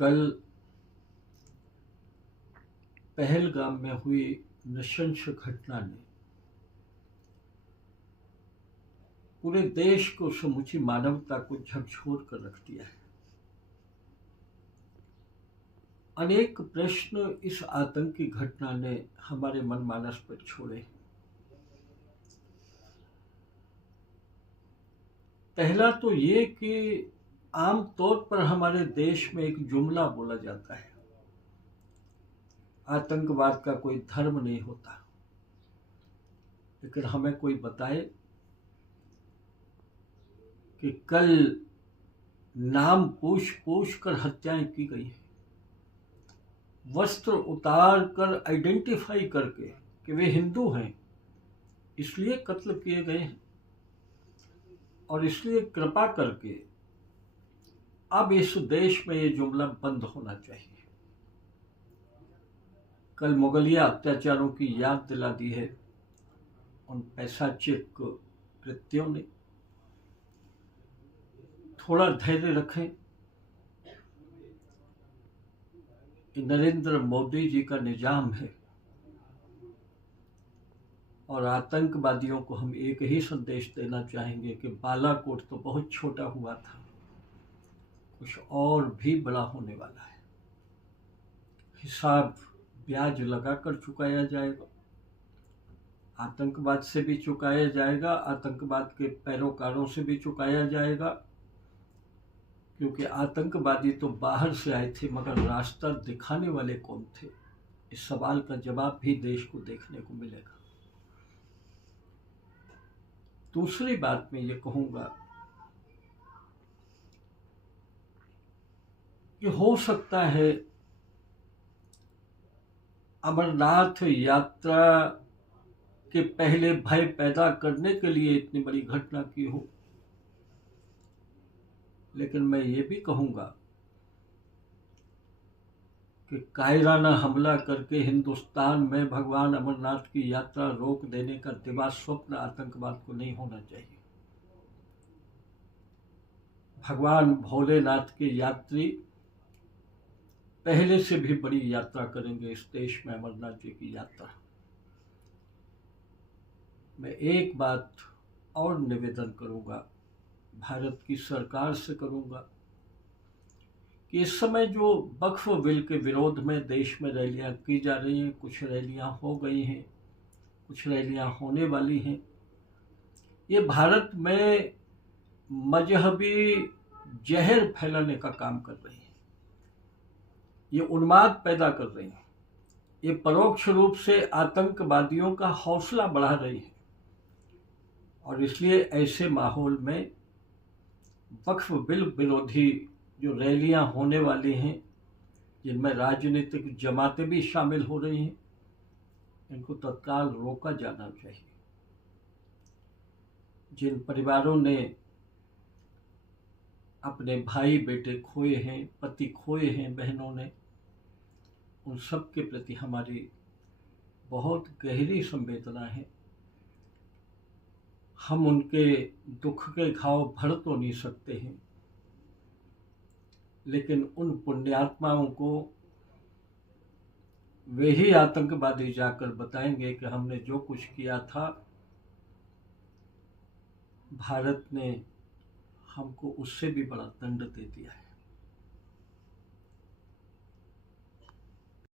कल पहलगाम में हुई नृशंस घटना ने पूरे देश को, समूची मानवता को झकझोर कर रख दिया है। अनेक प्रश्न इस आतंकी घटना ने हमारे मनमानस पर छोड़े। पहला तो ये कि आम तौर पर हमारे देश में एक जुमला बोला जाता है, आतंकवाद का कोई धर्म नहीं होता। लेकिन हमें कोई बताए कि कल नाम पूछ कर हत्याएं की गई है, वस्त्र उतार कर आइडेंटिफाई करके कि वे हिंदू हैं इसलिए कत्ल किए गए हैं, और इसलिए कृपा करके अब इस देश में ये जुमला बंद होना चाहिए। कल मुगलिया अत्याचारों की याद दिला दी है उन पैशाचिक कृत्यों ने। थोड़ा धैर्य रखें। नरेंद्र मोदी जी का निजाम है, और आतंकवादियों को हम एक ही संदेश देना चाहेंगे कि बालाकोट तो बहुत छोटा हुआ था, कुछ और भी बड़ा होने वाला है। हिसाब ब्याज लगाकर चुकाया जाएगा, आतंकवाद से भी चुकाया जाएगा, आतंकवाद के पैरोकारों से भी चुकाया जाएगा, क्योंकि आतंकवादी तो बाहर से आए थे, मगर रास्ता दिखाने वाले कौन थे? इस सवाल का जवाब भी देश को देखने को मिलेगा। दूसरी बात मैं ये कहूंगा कि हो सकता है अमरनाथ यात्रा के पहले भय पैदा करने के लिए इतनी बड़ी घटना की हो, लेकिन मैं ये भी कहूंगा कि कायराना हमला करके हिंदुस्तान में भगवान अमरनाथ की यात्रा रोक देने का दिवा स्वप्न आतंकवाद को नहीं होना चाहिए। भगवान भोलेनाथ के यात्री पहले से भी बड़ी यात्रा करेंगे इस देश में, अमरनाथ जी की यात्रा। मैं एक बात और निवेदन करूंगा, भारत की सरकार से करूंगा, कि इस समय जो वक्फ बिल के विरोध में देश में रैलियां की जा रही हैं, कुछ रैलियां हो गई हैं, कुछ रैलियां होने वाली हैं, ये भारत में मजहबी जहर फैलाने का काम कर रही हैं, ये उन्माद पैदा कर रही हैं, ये परोक्ष रूप से आतंकवादियों का हौसला बढ़ा रही है। और इसलिए ऐसे माहौल में वक्फ बिल विरोधी जो रैलियां होने वाली हैं, जिनमें राजनीतिक जमातें भी शामिल हो रही हैं, इनको तत्काल रोका जाना चाहिए। जिन परिवारों ने अपने भाई बेटे खोए हैं, पति खोए हैं, बहनों ने, उन सब के प्रति हमारी बहुत गहरी संवेदना है। हम उनके दुख के घाव भर तो नहीं सकते हैं, लेकिन उन पुण्यात्माओं को वे ही आतंकवादी जाकर बताएंगे कि हमने जो कुछ किया था, भारत ने हमको उससे भी बड़ा दंड दे दिया है।